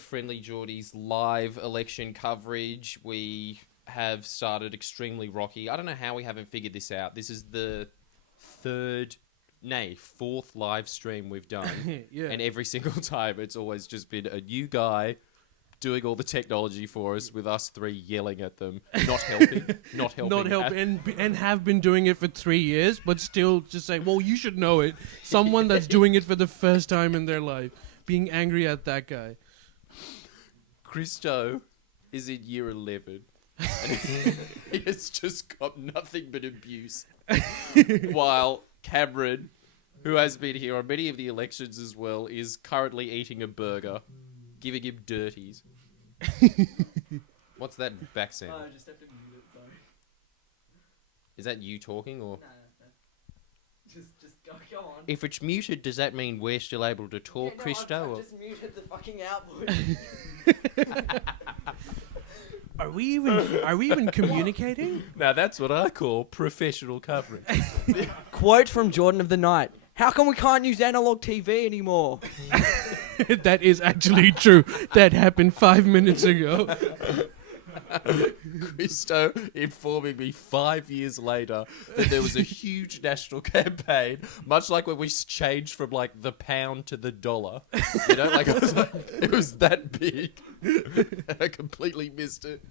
of Friendly Geordies live election coverage. We have started extremely rocky. I don't know how we haven't figured this out. This is the fourth live stream we've done. Yeah. And every single time it's always just been a new guy doing all the technology for us with us three yelling at them, not helping. And have been doing it for 3 years, but still just saying, well, you should know it. Someone that's doing it for the first time in their life, being angry at that guy. Christo is in year 11. And he has just got nothing but abuse. While Cameron, who has been here on many of the elections as well, is currently eating a burger, giving him dirties. What's that back sound? I just have to mute it, sorry. Is that you talking or? No. Just go on. If it's muted, does that mean we're still able to talk, Christo? I've just muted the fucking output. Are we even communicating? Now that's what I call professional coverage. Quote from Jordan of the Night. How come we can't use analog TV anymore? That is actually true. That happened 5 minutes ago. Christo informing me 5 years later that there was a huge national campaign, much like when we changed from like the pound to the dollar. You know, like it was that big. I completely missed it.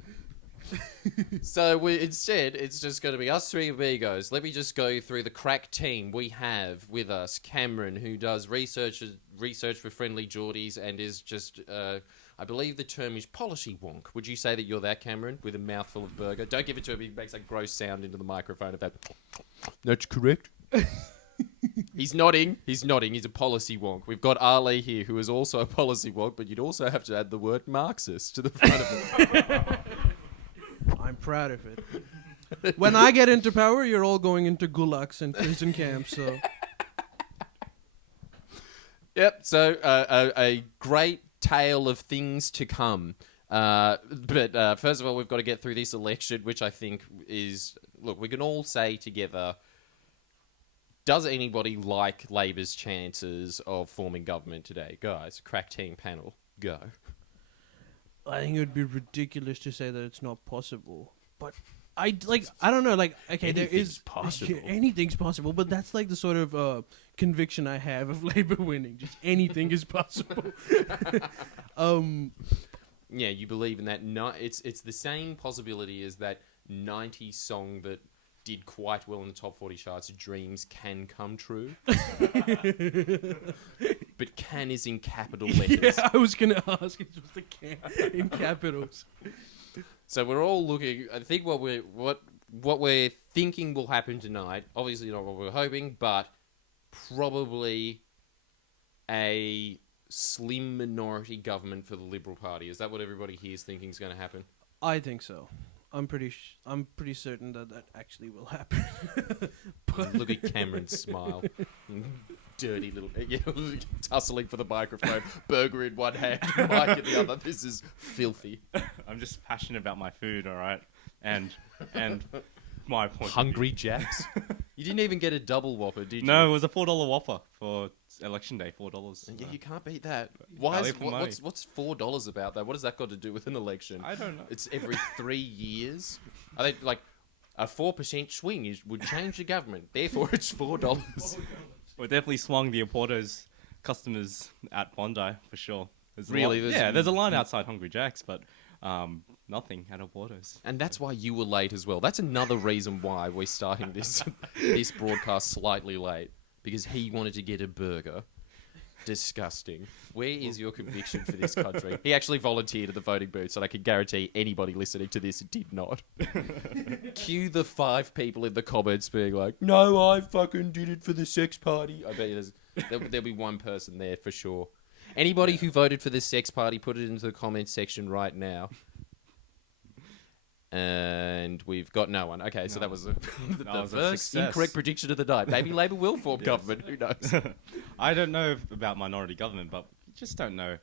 So instead, it's just going to be us three amigos. Let me just go through the crack team we have with us. Cameron, who does research for Friendly Geordies and is just, I believe the term is policy wonk. Would you say that you're that, Cameron, with a mouthful of burger? Don't give it to him. He makes a gross sound into the microphone of that. That's correct. He's nodding. He's a policy wonk. We've got Ali here, who is also a policy wonk, but you'd also have to add the word Marxist to the front of it. I'm proud of it. When I get into power, you're all going into gulags and prison camps, so... Yep, so a great tale of things to come. But first of all, we've got to get through this election, which I think is... Look, we can all say together, does anybody like Labor's chances of forming government today? Guys, crack team panel, go. I think it would be ridiculous to say that it's not possible. But I don't know, like, okay, there is possible. Anything's possible, but that's like the sort of conviction I have of Labour winning. Just anything is possible. Yeah, you believe in that. It's the same possibility as that 90s song that did quite well in the top 40 charts, Dreams Can Come True. But can is in capital letters. Yeah, I was going to ask, it was the can in capitals. So we're all looking, I think what we're thinking will happen tonight, obviously not what we're hoping, but probably a slim minority government for the Liberal Party. Is that what everybody here is thinking is going to happen? I think so. I'm pretty certain that actually will happen. But look at Cameron's smile. Dirty little... tussling for the microphone. Burger in one hand, mic in the other. This is filthy. I'm just passionate about my food, all right? And my point. Hungry Jacks? You didn't even get a double Whopper, did you? No, it was a $4 Whopper for election day, $4. Yeah, you can't beat that. Why? What's $4 about that? What has that got to do with an election? I don't know. It's every 3 years. I think like a 4% swing would change the government. Therefore, it's $4. Well, it definitely swung the Porto's customers at Bondi for sure. There's a line outside Hungry Jack's, but nothing at Porto's. And that's why you were late as well. That's another reason why we're starting this broadcast slightly late. Because he wanted to get a burger. Disgusting. Where is your conviction for this country? He actually volunteered at the voting booth, so I can guarantee anybody listening to this did not. Cue the 5 people in the comments being like, no, I fucking did it for the sex party. I bet there'll be one person there for sure. Anybody who voted for the sex party, put it into the comments section right now. And we've got no one. Okay, so that was the first incorrect prediction of the night. Maybe Labour will form government. Who knows? I don't know about minority government, but you just don't know.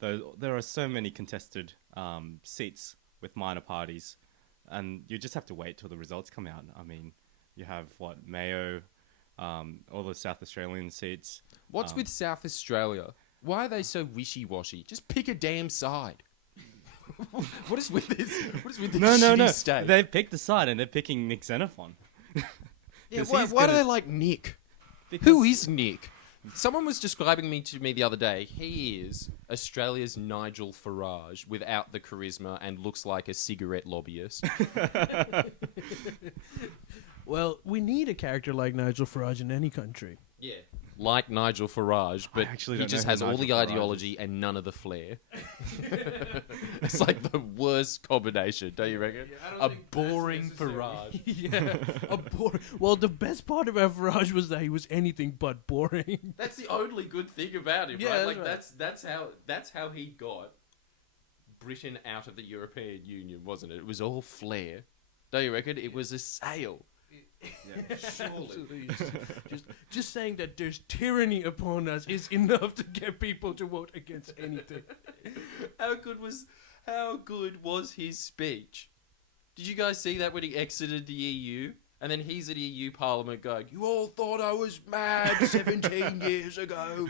There are so many contested seats with minor parties, and you just have to wait till the results come out. I mean, you have, Mayo, all the South Australian seats. What's with South Australia? Why are they so wishy-washy? Just pick a damn side. What is with this? What is with this No. shitty state? They've picked a side and they're picking Nick Xenophon. Yeah, 'Cause why he's do gonna- they like Nick? Because Who is Nick? Someone was describing me to me the other day. He is Australia's Nigel Farage without the charisma and looks like a cigarette lobbyist. Well, we need a character like Nigel Farage in any country. Yeah. Like Nigel Farage, but actually he don't just know who has all Nigel the Farage ideology and none of the flair. It's like the worst combination, don't you reckon? A boring Farage. Yeah, well, the best part about Farage was that he was anything but boring. That's the only good thing about him, Yeah, right? that's Like right. that's how he got Britain out of the European Union, wasn't it? It was all flair. Don't you reckon? It was a sale. Surely. Just saying that there's tyranny upon us is enough to get people to vote against anything. How good was his speech? Did you guys see that when he exited the EU? And then he's at EU Parliament going, "You all thought I was mad 17 years ago.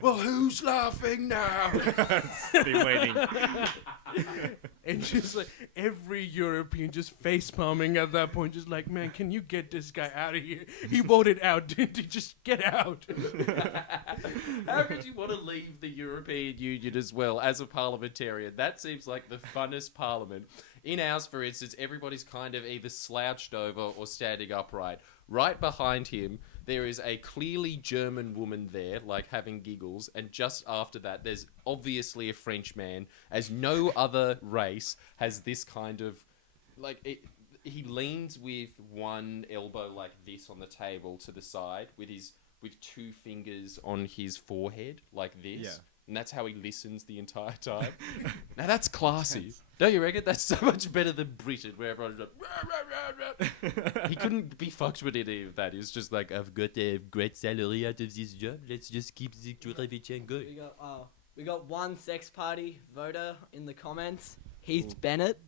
Well, who's laughing now?" been waiting. And just like every European just face palming at that point, just like, man, can you get this guy out of here? He voted out, didn't he? Just get out. How could you want to leave the European Union as well as a parliamentarian? That seems like the funnest parliament. In ours, for instance, everybody's kind of either slouched over or standing upright. Right behind him, there is a clearly German woman there, like having giggles, and just after that, there's obviously a French man, as no other race has this kind of, like, he leans with one elbow like this on the table to the side, with two fingers on his forehead, like this. Yeah. And that's how he listens the entire time. Now that's classy. Don't you reckon? That's so much better than Britain, where everyone's like, rah, rah, rah, rah. He couldn't be fucked with any of that. He's just like, "I've got a great salary out of this job. Let's just keep the tradition going." We got one sex party voter in the comments. Heath Bennett.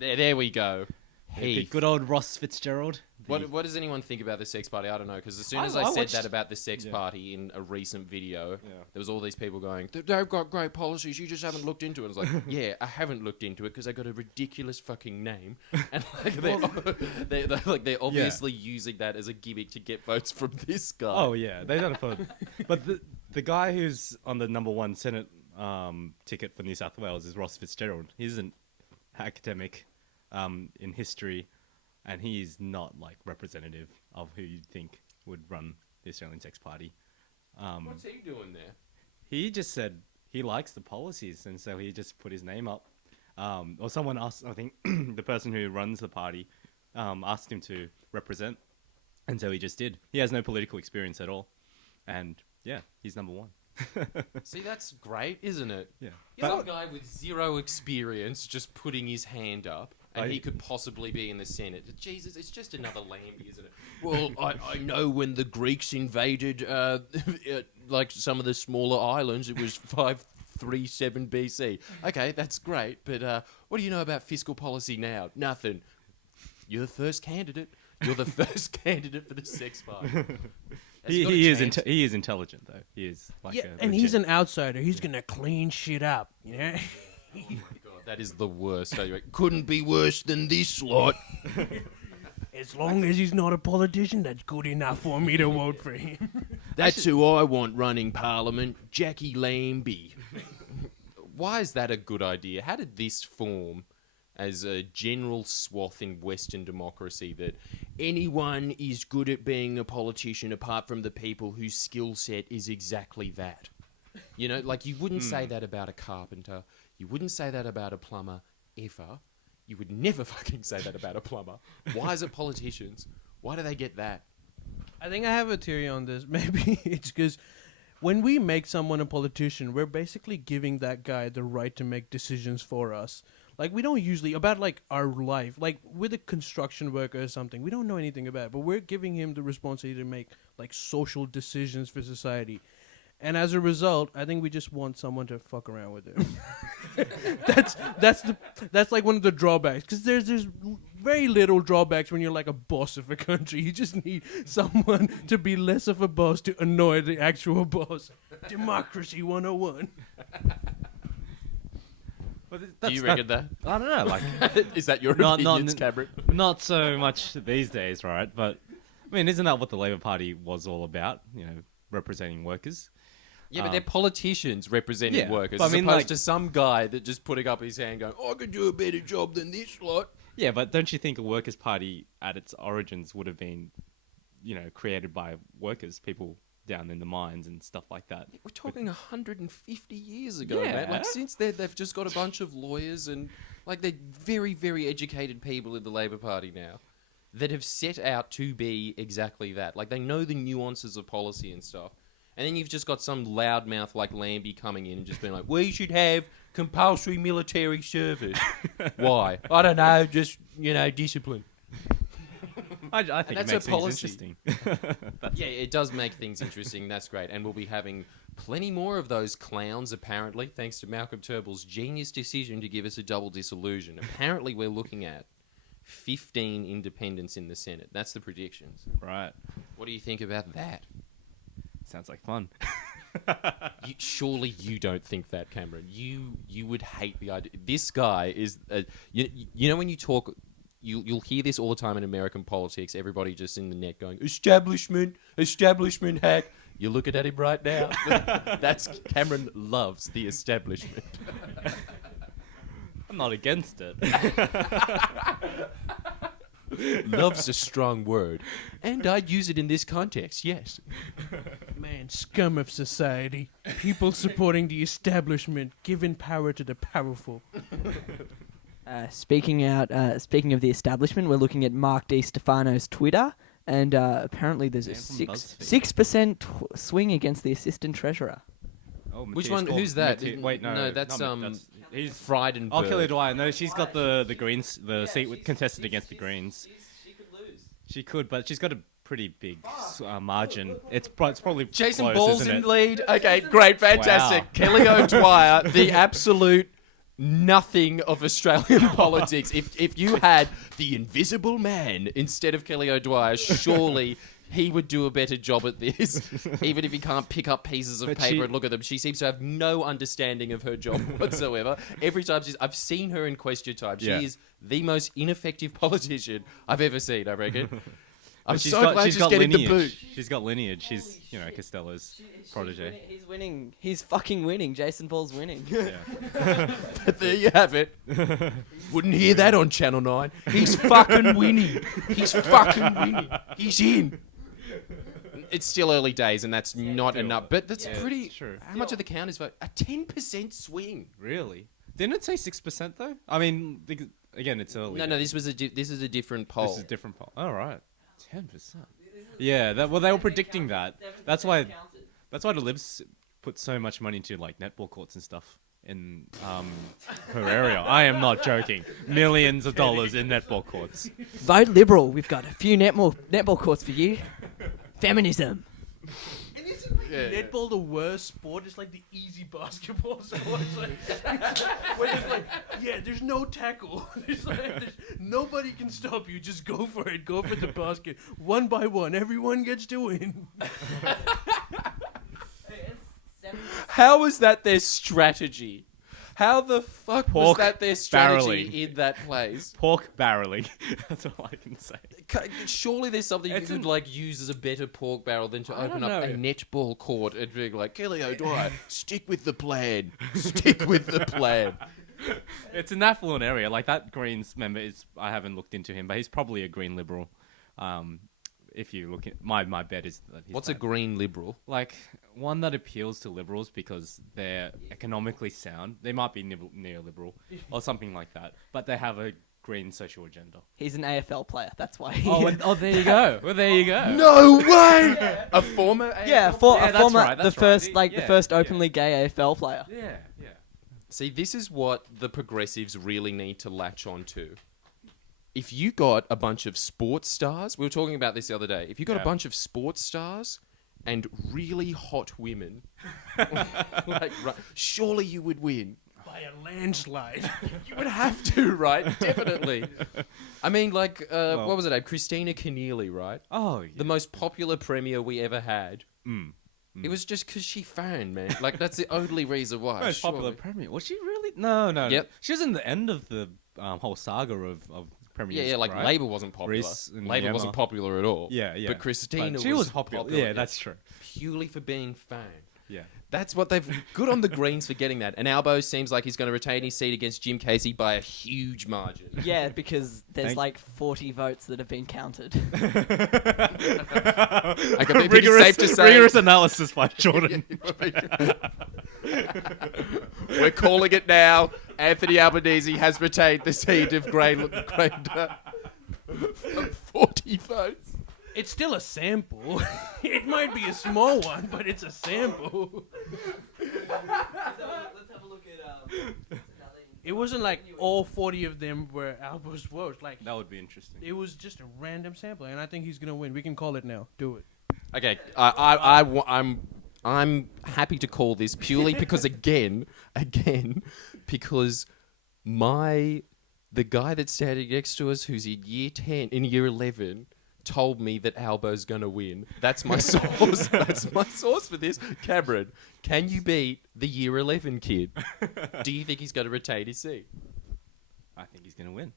There we go. The Heath. good old Ross Fitzgerald. What does anyone think about the sex party? I don't know, because as soon I- as I I said watched- that about the sex Yeah. party in a recent video, Yeah. there was all these people going, "They've got great policies, you just haven't looked into it." I was like, yeah, I haven't looked into it because they got a ridiculous fucking name. And like, they're obviously using that as a gimmick to get votes from this guy. Oh yeah, they done it for. But the guy who's on the #1 Senate ticket for New South Wales is Ross Fitzgerald. He's an academic in history, and he's not like representative of who you'd think would run the Australian Sex Party. What's he doing there? He just said he likes the policies, and so he just put his name up. Or someone asked, I think, the person who runs the party asked him to represent, and so he just did. He has no political experience at all, and yeah, he's #1. See, that's great, isn't it? Yeah, You have a guy with zero experience just putting his hand up, and he could possibly be in the Senate. Jesus, it's just another Lambie, isn't it? Well, I know when the Greeks invaded, like some of the smaller islands, it was 537 BC. Okay, that's great, but what do you know about fiscal policy now? Nothing. You're the first candidate. You're the first candidate for the sex party. he is intelligent though. He is like Yeah, and he's an outsider. He's gonna clean shit up. Yeah. Oh my God, that is the worst. Couldn't be worse than this lot. As long as he's not a politician, that's good enough for me to vote for him. That's who I want running Parliament, Jackie Lambie. Why is that a good idea? How did this form as a general swath in Western democracy that anyone is good at being a politician apart from the people whose skill set is exactly that? You know, like you wouldn't say that about a carpenter. You wouldn't say that about a plumber ever. You would never fucking say that about a plumber. Why is it politicians? Why do they get that? I think I have a theory on this. Maybe it's because when we make someone a politician, we're basically giving that guy the right to make decisions for us. Like, we don't usually, about, like, our life, like, with a construction worker or something, we don't know anything about it, but we're giving him the responsibility to make, like, social decisions for society. And as a result, I think we just want someone to fuck around with him. That's like one of the drawbacks, because there's very little drawbacks when you're like a boss of a country. You just need someone to be less of a boss to annoy the actual boss. Democracy 101. But Do you reckon that? I don't know. Like, Is that your Not- opinions, not- Cameron? not so much these days, right? But I mean, isn't that what the Labour Party was all about? You know, representing workers. Yeah, but they're politicians representing yeah, workers, but I as mean, opposed like- to some guy that just putting up his hand going, I could do a better job than this lot. Yeah, but don't you think a Workers' Party at its origins would have been, you know, created by workers, people down in the mines and stuff like that? We're talking 150 years ago, man. Yeah. Like, since then, they've just got a bunch of lawyers and, like, they're very, very educated people in the Labour Party now that have set out to be exactly that. Like, they know the nuances of policy and stuff. And then you've just got some loudmouth like Lambie coming in and just being like, we should have compulsory military service. Why? I don't know, just, discipline. I think that's it makes a things policy. interesting. Yeah, it does make things interesting. That's great. And we'll be having plenty more of those clowns, apparently, thanks to Malcolm Turnbull's genius decision to give us a double disillusion. Apparently, we're looking at 15 independents in the Senate. That's the predictions. Right. What do you think about that? Sounds like fun. Surely you don't think that, Cameron. You would hate the idea. This guy is... you know when you talk... You'll hear this all the time in American politics. Everybody just in the net going, establishment hack. You're looking at him right now. That's Cameron loves the establishment. I'm not against it. Loves a strong word. And I'd use it in this context, yes. Man, scum of society. People supporting the establishment, giving power to the powerful. Speaking of the establishment, we're looking at Mark DiStefano's Twitter, and apparently there's a Man from 6% swing against the assistant treasurer. Oh, Which Matthias one? Who's that? Wait, no. No, that's, not Matt- he's Frydenberg. Oh, Kelly Dwyer. No, she's got the Greens, the seat contested against the Greens. She could lose. She could, but she's got a pretty big margin. It's probably Jason close, Ball's isn't in it? lead. Okay, great, fantastic. Wow. Kelly O'Dwyer, the absolute nothing of Australian politics. If you had the Invisible Man instead of Kelly O'Dwyer, surely he would do a better job at this, even if he can't pick up pieces of But paper she- and look at them. She seems to have no understanding of her job whatsoever. Every time I've seen her in Question Time. She Yeah. is the most ineffective politician I've ever seen, I reckon. I'm But so glad she's getting the boot. She's got lineage. She's, Costello's protege. He's winning. He's fucking winning. Jason Paul's winning. Yeah. But there you have it. Wouldn't hear that on Channel 9. He's fucking winning. He's fucking winning. He's in. It's still early days, and that's not Still. enough. But that's Yeah, pretty... true. How much of the count is vote? A 10% swing. Really? Didn't it say 6% though? I mean, again, it's early. No, this was this is a different poll. This is a different poll. Oh, right. 10%. Yeah, they were predicting that. That's why the Libs put so much money into like netball courts and stuff in her area. I am not joking. Millions of dollars in netball courts. Vote Liberal. We've got a few netball courts for you. Feminism. And isn't like Yeah. netball the worst sport? It's like the easy basketball sport. It's like, where it's like, yeah, there's no tackle. There's nobody can stop you. Just go for it. Go for the basket. One by one. Everyone gets to win. How is that their strategy? How the fuck was Pork that their strategy barreling. in that place? Pork barreling. That's all I can say. Surely there's something It's you could an- like use as a better pork barrel than to I open don't up a know. netball court and be like, Kelly O'Dwyer, stick with the plan. Stick with the plan. It's an affluent area. Like that Greens member is. I haven't looked into him, but he's probably a Green Liberal. If you look at my bet is that he's What's a that. green liberal? Like one that appeals to liberals because they're economically sound. They might be neoliberal or something like that, but they have a green social agenda. He's an AFL player. That's why. There you go. Well, there you go. No way! A former Yeah, AFL? for Yeah, a that's former, right, the that's right. first, The- like the yeah, first yeah. openly gay AFL player. Yeah. See, this is what the progressives really need to latch on to. If you got a bunch of sports stars, we were talking about this the other day. If you got a Yeah. bunch of sports stars and really hot women, like, surely you would win. by a landslide. You would have to, right? Definitely. I mean, like, what was it? Christina Keneally, right? Oh, yeah. The most popular premier we ever had. Mm. It was just because she phoned, man. Like, that's the only reason why. Most popular surely. premier. Was she really? No. Yep. She was in the end of the whole saga of premiers. Yeah, like right? Labour wasn't popular. Reece and Labour Emma. wasn't popular at all. Yeah, yeah. But Christina She was popular. popular. Yeah, that's true. Purely for being phoned. Yeah. That's what they've... Good on the Greens for getting that. And Albo seems like he's going to retain his seat against Jim Casey by a huge margin. Yeah, because there's Thank- like 40 votes that have been counted. I can think it's safe to say... rigorous analysis by Jordan. We're calling it now. Anthony Albanese has retained the seat of Granger. 40 votes. It's still a sample. It might be a small one, but it's a sample. Let's have a look at It wasn't like all 40 of them were Albo's votes. Like, That would be interesting. it was just a random sample, and I think he's gonna win. We can call it now. Do it. Okay, I'm happy to call this purely because again, because the guy that's standing next to us, who's in year 11, told me that Albo's gonna win. That's my source. That's my source for this. Cameron, can you beat the year 11 kid? Do you think he's gonna retain his seat? I think he's going to win.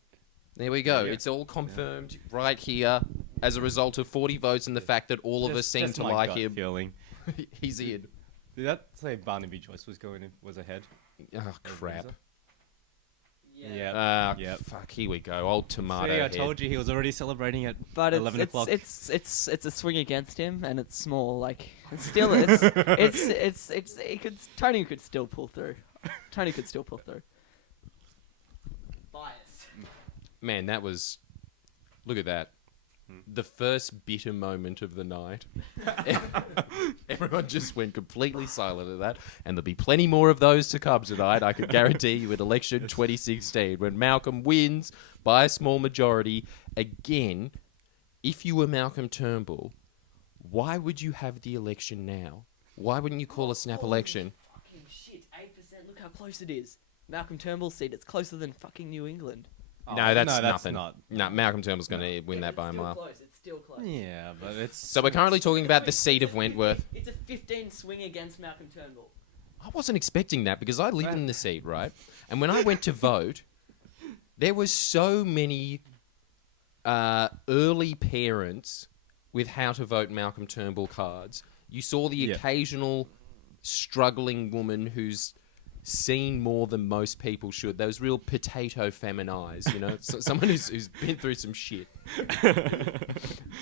There we go. Yeah. It's all confirmed right here as a result of 40 votes and the fact that all of us seem Just to my like gut him. feeling. He's in. Did that say Barnaby Joyce was ahead? Oh, crap. Yeah. Ah, Yep. fuck, here we go. Old tomato See, I head. told you he was already celebrating at But 11 o'clock. it's a swing against him, and it's small. Like it's still Tony could still pull through. Tony could still pull through. Bias. Man, that was... Look at that. The first bitter moment of the night. Everyone just went completely silent at that. And there'll be plenty more of those to come tonight, I can guarantee you, in election 2016, when Malcolm wins by a small majority. Again, if you were Malcolm Turnbull, why would you have the election now? Why wouldn't you call a snap election? Fucking shit, 8%. Look how close it is. Malcolm Turnbull's seat. It's closer than fucking New England. No, that's no, nothing. Not. No, Malcolm Turnbull's going to win Yeah, that but by a it's still mile. close. It's still close. Yeah, but it's... So we're currently talking about the seat of Wentworth. It's a 15 swing against Malcolm Turnbull. I wasn't expecting that because I live in the seat, right? And when I went to vote, there was so many early parents with how to vote Malcolm Turnbull cards. You saw the Yeah. occasional struggling woman who's seen more than most people should. Those real potato famine eyes, you know? Someone who's been through some shit. A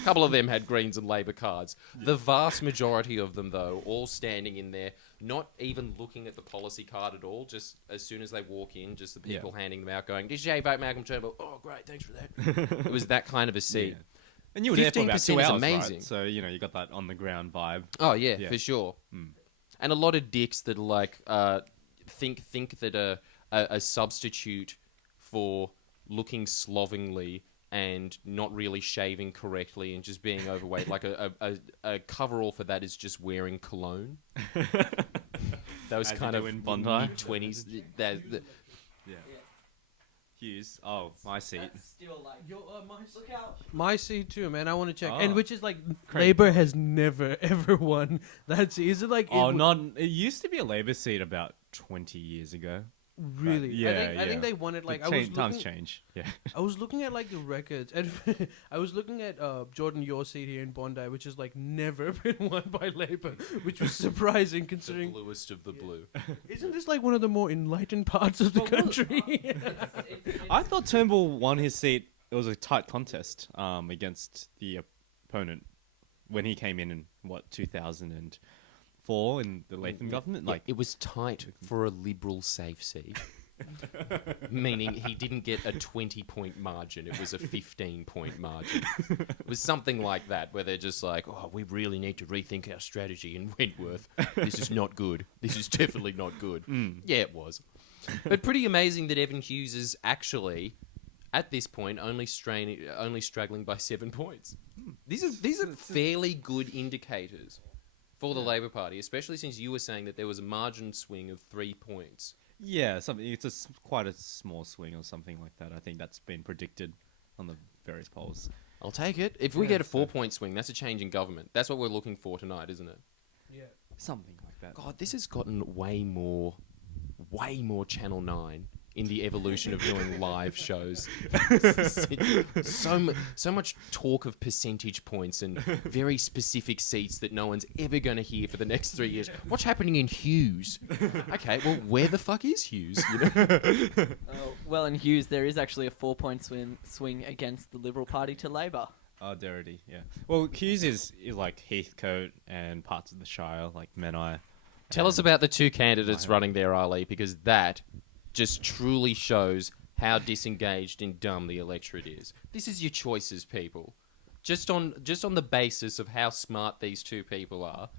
couple of them had Greens and Labour cards. The vast majority of them, though, all standing in there, not even looking at the policy card at all, just as soon as they walk in, just the people handing them out going, "Did you vote Malcolm Turnbull?" "Oh, great, thanks for that." It was that kind of a seat. Yeah. And you were there for about 2 15% is hours, amazing. right? So, you got that on-the-ground vibe. Oh, yeah, Yeah. for sure. Mm. And a lot of dicks that are like, think that a substitute for looking slovenly and not really shaving correctly and just being overweight, like a coverall for that is just wearing cologne. Those As kind you of do in Bondi. mid-20s. Yeah. Hughes. Oh, my seat. That's still like. my Look how. My seat too, man. I want to check, Oh. and which is like Great. Labour has never ever won that seat. Is it like? Oh, it, not... It used to be a Labour seat about 20 years ago. really? Yeah, I think yeah. they won it like Times change. Yeah. I was looking at like the records, and I was looking at Jordan, your seat here in Bondi, which has like never been won by Labour, which was surprising The considering. bluest of the blue. Isn't this like one of the more enlightened parts of the country? I thought Turnbull won his seat. It was a tight contest against the opponent when he came in 2004 in the Latham government. Yeah, Like, it was tight for a Liberal safe seat. Meaning he didn't get a 20-point margin. It was a 15-point margin. It was something like that, where they're just like, "Oh, we really need to rethink our strategy in Wentworth. This is not good. This is definitely not good." Yeah, it was. But pretty amazing that Evan Hughes is actually, at this point, only struggling by 7 points. These are fairly good indicators for the Labour Party, especially since you were saying that there was a margin swing of 3 points Yeah, something. It's quite a small swing or something like that. I think that's been predicted on the various polls. I'll take it. If we Yeah, get a so- 4-point swing, that's a change in government. That's what we're looking for tonight, isn't it? Yeah. Something like that. God, this has gotten way more Channel 9 in the evolution of doing live shows. So much talk of percentage points and very specific seats that no one's ever going to hear for the next 3 years. What's happening in Hughes? Okay, well, where the fuck is Hughes? You know? Well, in Hughes, there is actually a 4-point swing against the Liberal Party to Labor. Oh, Derrida, yeah. Well, Hughes is like Heathcote and parts of the Shire, like Menai. Tell us about the two candidates running there, Ali, because that just truly shows how disengaged and dumb the electorate is. This is your choices, people. Just on the basis of how smart these two people are,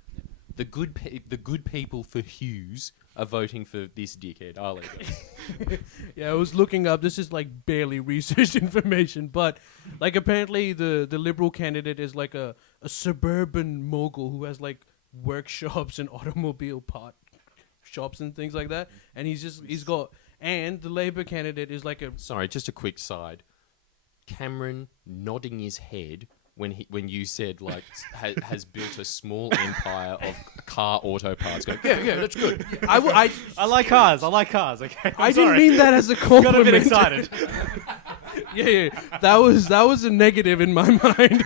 the good people for Hughes are voting for this dickhead, Ali. Yeah, I was looking up. This is like barely researched information, but like apparently the liberal candidate is like a suburban mogul who has like workshops and automobile part shops and things like that, and and the Labour candidate is like a Sorry, just a quick side. Cameron nodding his head when you said like has built a small empire of car auto parts. Going, yeah, that's good. I like cars. Okay. I didn't mean that as a compliment. Got a bit excited. Yeah, that was a negative in my mind.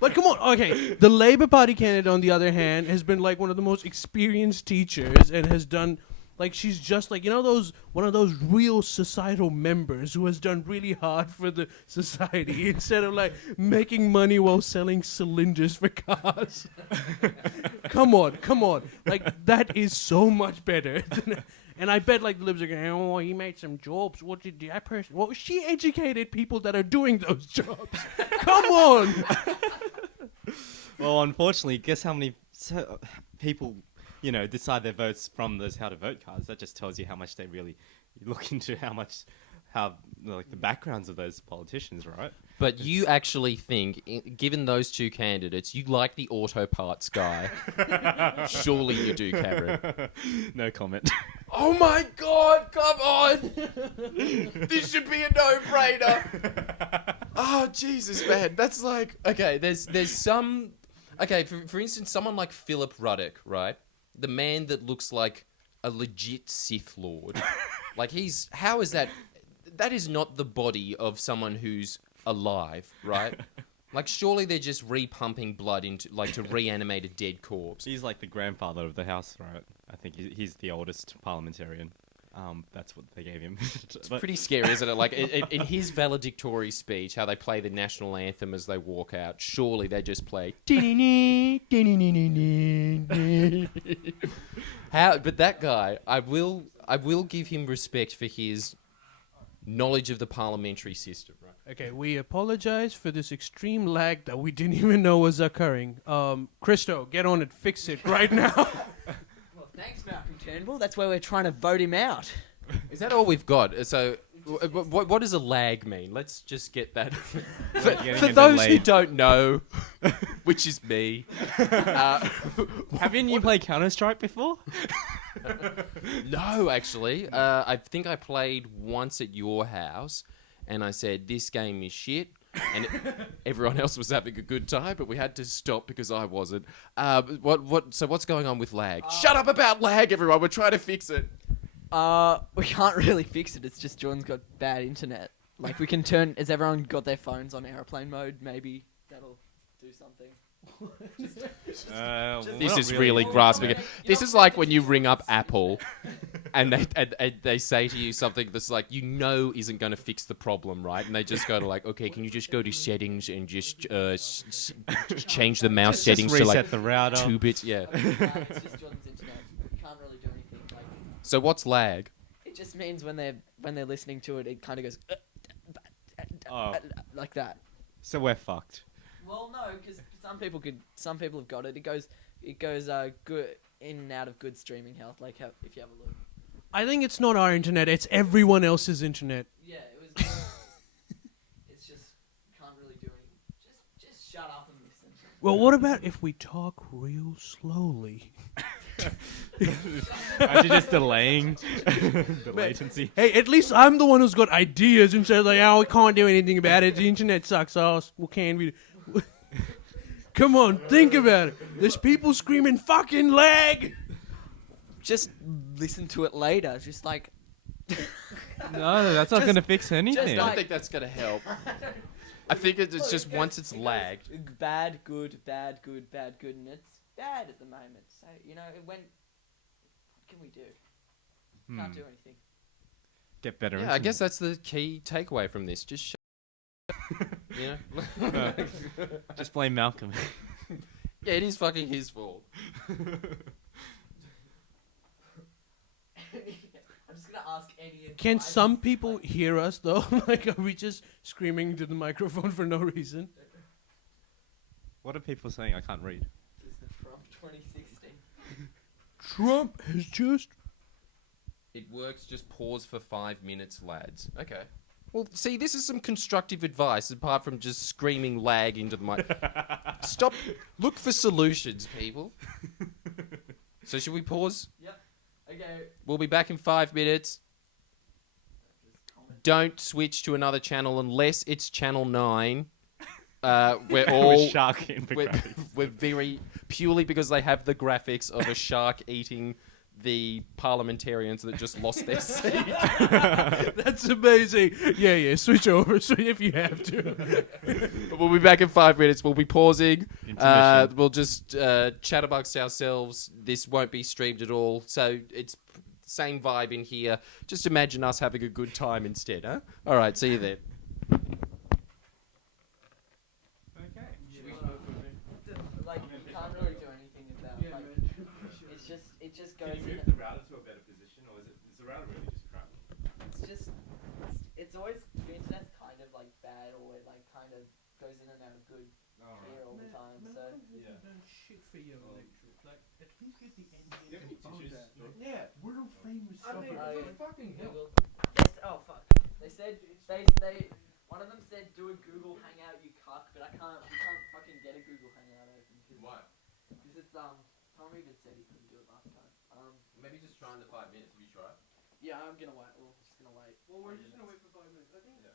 But come on, okay. The Labour Party candidate, on the other hand, has been like one of the most experienced teachers and has done like she's just like one of those real societal members who has done really hard for the society instead of like making money while selling cylinders for cars. Come on, like that is so much better. And I bet like the libs are going, oh, he made some jobs. What did that person? Well, she educated people that are doing those jobs. Come on. Well, unfortunately, guess how many people, decide their votes from those how to vote cards. That just tells you how much they really look into how the backgrounds of those politicians, right? But you actually think, given those two candidates, you like the auto parts guy. Surely you do, Cameron. No comment. Oh my God! Come on! This should be a no-brainer. Oh Jesus, man! That's like okay. There's some okay. For instance, someone like Philip Ruddock, right? The man that looks like a legit Sith Lord. Like how is that? That is not the body of someone who's alive, right? Like surely they're just repumping blood into to reanimate a dead corpse. He's like the grandfather of the house, right? I think he's the oldest parliamentarian. That's what they gave him. It's pretty scary, isn't it? Like in his valedictory speech, how they play the national anthem as they walk out. Surely they just play. How? But that guy, I will give him respect for his knowledge of the parliamentary system, right? Okay, we apologize for this extreme lag that we didn't even know was occurring. Christo, get on it, fix it right now. Well, thanks, Malcolm Turnbull. That's where we're trying to vote him out. Is that all we've got? So, what does a lag mean? Let's just get that. For those who don't know, which is me. Haven't you played Counter-Strike before? No, actually. I think I played once at your house, and I said, this game is shit. And everyone else was having a good time, but we had to stop because I wasn't. So what's going on with lag? Shut up about lag, everyone. We're trying to fix it. We can't really fix it. It's just Jordan's got bad internet. Like we can turn. Has everyone got their phones on airplane mode? Maybe that'll do something. This is really grasping it. This is like when you ring up Apple and they say to you something that's like, isn't going to fix the problem, right? And they just go to like, okay, can you just go to settings and just change the mouse settings to like the router. 2 bits? Yeah. It's just Jordan's internet. We can't really do anything. Like, So what's lag? it just means when they're listening to it, it kind of goes like that. So we're fucked. Well, no, because some people have got it. It goes good in and out of good streaming health. Like if you have a look. I think it's not our internet, it's everyone else's internet. Yeah, it was. It's just can't really do anything. Just shut up and listen. Well, what about if we talk real slowly? Actually, just delaying the latency. Hey, at least I'm the one who's got ideas instead of like, oh, we can't do anything about it. The internet sucks ass. What can we do? Come on, think about it. There's people screaming fucking lag. Just listen to it later. Just like No, that's not going to fix anything. I don't like- think that's gonna help. I think it's just once it's lagged. bad, good, bad, good, bad, good, and it's bad at the moment. So you know, what can we do? Can't do anything. Get better. Yeah, I guess that's the key takeaway from this. Just shut you know? just blame Malcolm. Yeah, it is fucking his fault. I'm just gonna ask any. Can advice. some people hear us though? Like, are we just screaming into the microphone for no reason? What are people saying? I can't read. This is from 2016. Trump has just. It works. Just pause for 5 minutes, lads. Okay. Well, see, this is some constructive advice apart from just screaming lag into the mic. Stop. Look for solutions, people. So should we pause? Yep. Okay. We'll be back in 5 minutes. Don't switch to another channel unless it's channel 9. We're all With shark we're, infographics. we're very purely because they have the graphics of a shark eating the parliamentarians that just lost their seat. That's amazing. Yeah. Switch over if you have to. We'll be back in 5 minutes. We'll be pausing. Intermission. We'll just chat amongst ourselves. This won't be streamed at all, so it's same vibe in here. Just imagine us having a good time instead, huh? All right, see you then. Like you can't really do anything about. Like, it just goes in. the router to a better position, or is the router really just crap? It's always the internet's kind of like bad, or it like kind of goes in and out of good here all the time. So Yeah. Shit for your electric. Like, at least get the Yeah, engine. tissues. Yeah. World famous fucking hell. yes, oh fuck. They said they one of them said do a Google Hangout, you cuck, but we can't fucking get a Google Hangout open because it's Tom even said he couldn't do it last time. Maybe just try in the 5 minutes. Have you tried? Yeah, I'm gonna wait. We're just gonna wait. Well, we're just gonna wait for 5 minutes. I think. Yeah.